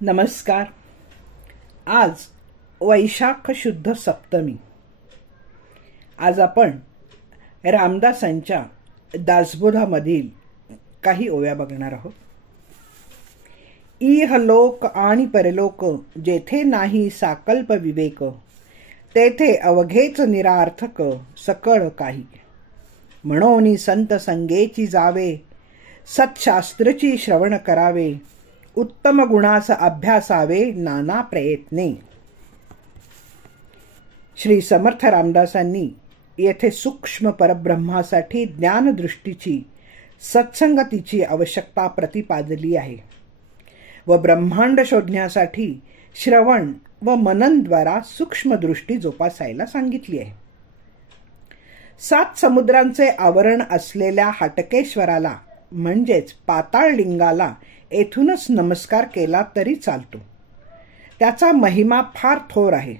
नमस्कार. आज वैशाख शुद्ध सप्तमी. आज आपण रामदासांच्या दासबोधामधील काही ओव्या बघणार आहोत. इहलोक आणि परलोक जेथे नाही साकल्प विवेक, तेथे अवघेच निरार्थक सकळ काही. म्हणून संत संगेची जावे, सत्शास्त्रची श्रवण करावे, उत्तम गुणाचा अभ्यासावे नाना प्रयत्ने. श्री समर्थ रामदासांनी येथे सूक्ष्म परब्रह्मासाठी ज्ञानदृष्टीची, सत्संगतीची आवश्यकता प्रतिपादली आहे व ब्रह्मांड शोधण्यासाठी श्रवण व मननद्वारा सूक्ष्म दृष्टी जोपासायला सांगितली आहे. 7 समुद्रांचे आवरण असलेल्या हाटकेश्वराला म्हणजेच पाताळलिंगाला येथूनच नमस्कार केला तरी चालतो. त्याचा महिमा फार थोर आहे.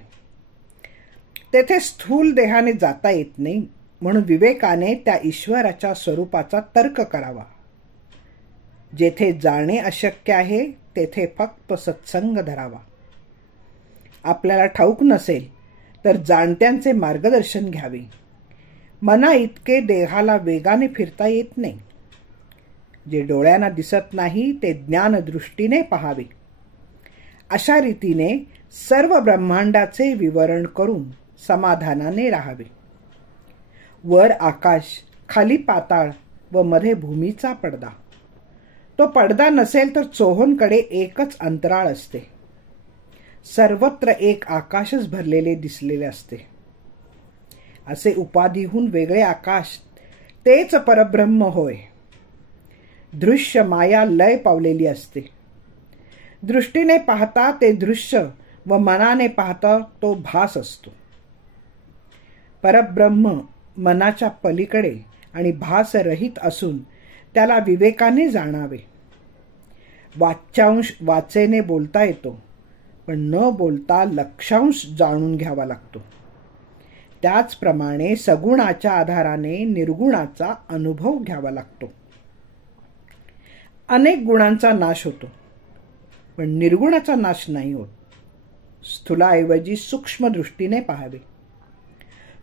तेथे स्थूल देहाने जाता येत नाही, म्हणून विवेकाने त्या ईश्वराच्या स्वरूपाचा तर्क करावा. जेथे जाणे अशक्य आहे तेथे फक्त सत्संग धरावा. आपल्याला ठाऊक नसेल तर जाणत्यांचे मार्गदर्शन घ्यावे. मना इतके देहाला वेगाने फिरता येत नाही. जे डोळ्यांना दिसत नाही ते ज्ञानदृष्टीने पहावे. अशा रीतीने सर्व ब्रह्मांडाचे विवरण करून समाधानाने राहावे. वर आकाश, खाली पाताळ व मध्ये भूमीचा पडदा. तो पडदा नसेल तर चोहोंकडे एकच अंतराळ असते. सर्वत्र एक आकाशच भरलेले दिसलेले असते. असे उपाधीहून वेगळे आकाश तेच परब्रह्म होय. दृश्य माया लय पावलेली असते. दृष्टीने पाहता ते दृश्य व मनाने पाहता तो भास असतो. परब्रह्म मनाच्या पलीकडे आणि भासरहित असून त्याला विवेकाने जाणावे. वाच्यांश वाचेने बोलता येतो, पण न बोलता लक्षांश जाणून घ्यावा लागतो. त्याचप्रमाणे सगुणाच्या आधाराने निर्गुणाचा अनुभव घ्यावा लागतो. अनेक गुणांचा नाश होतो, पण निर्गुणाचा नाश नाही होत. स्थूलाऐवजी सूक्ष्म दृष्टीने पाहावे.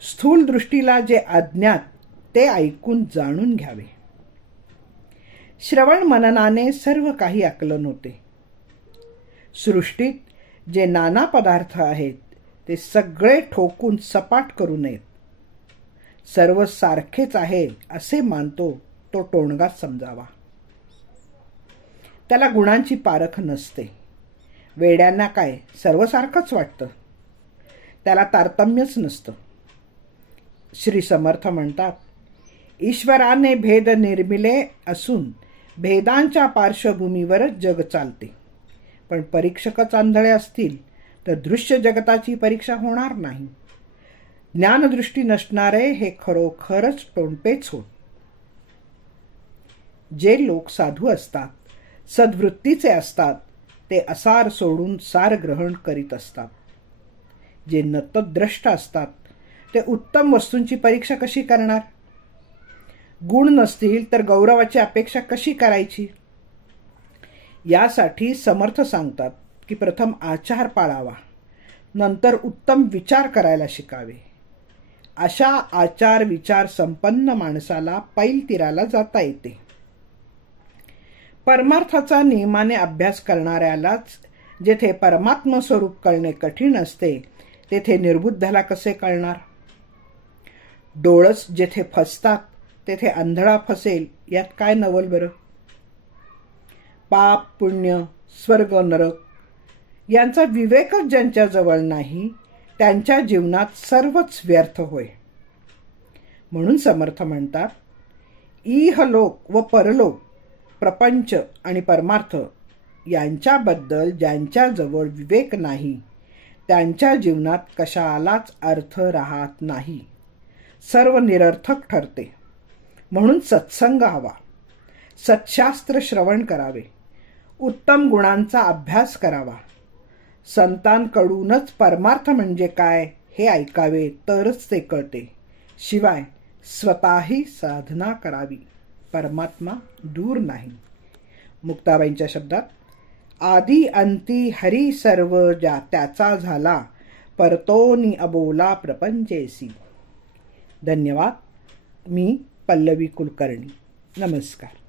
स्थूल दृष्टीला जे अज्ञात ते ऐकून जाणून घ्यावे. श्रवण मननाने सर्व काही आकलन होते. सृष्टीत जे नाना पदार्थ आहेत ते सगळे ठोकून सपाट करू नयेत. सर्व सारखेच आहे असे मानतो तो टोणगाच समजावा. त्याला गुणांची पारख नसते. वेड्यांना काय सर्वसारखंच वाटतं. त्याला तारतम्यच नसतं. श्री समर्थ म्हणतात, ईश्वराने भेद निर्मिले असून भेदांच्या पार्श्वभूमीवरच जग चालते. पण परीक्षकच आंधळे असतील तर दृश्य जगताची परीक्षा होणार नाही. ज्ञानदृष्टी नसणारे हे खरोखरच टोणपेच होत. जे लोक साधू असतात, सद्वृत्तीचे असतात, ते असार सोडून सार ग्रहण करीत असतात. जे नतद्रष्ट असतात ते उत्तम वस्तूंची परीक्षा कशी करणार? गुण नसतील तर गौरवाची अपेक्षा कशी करायची? यासाठी समर्थ सांगतात की प्रथम आचार पाळावा, नंतर उत्तम विचार करायला शिकावे. अशा आचार विचार संपन्न माणसाला पैलतीराला जाता येते. परमार्थाचा नियमाने अभ्यास करणाऱ्यालाच जेथे परमात्म स्वरूप कळणे कठीण असते तेथे निर्बुद्धाला कसे कळणार? डोळस जेथे फसतात तेथे आंधळा फसेल यात काय नवल बरं? पाप पुण्य, स्वर्ग नरक यांचा विवेकच ज्यांच्या जवळ नाही त्यांच्या जीवनात सर्वच व्यर्थ होय. म्हणून समर्थ म्हणतात, इहलोक व परलोक, प्रपंच आणि परमार्थ यांच्याबद्दल ज्यांच्याजवळ विवेक नाही त्यांच्या जीवनात कशालाच अर्थ राहत नाही. सर्व निरर्थक ठरते. म्हणून सत्संग हवा. सत्शास्त्र श्रवण करावे. उत्तम गुणांचा अभ्यास करावा. संतांकडूनच परमार्थ म्हणजे काय हे ऐकावे तरच ते कळते. शिवाय स्वतःही साधना करावी. परमात्मा दूर नाही. मुक्ताबाईंच्या शब्दात, आदी अंती हरी सर्व ज्या त्याचा झाला, परतोनी अबोला प्रपंचेसी. धन्यवाद. मी पल्लवी कुलकर्णी. नमस्कार.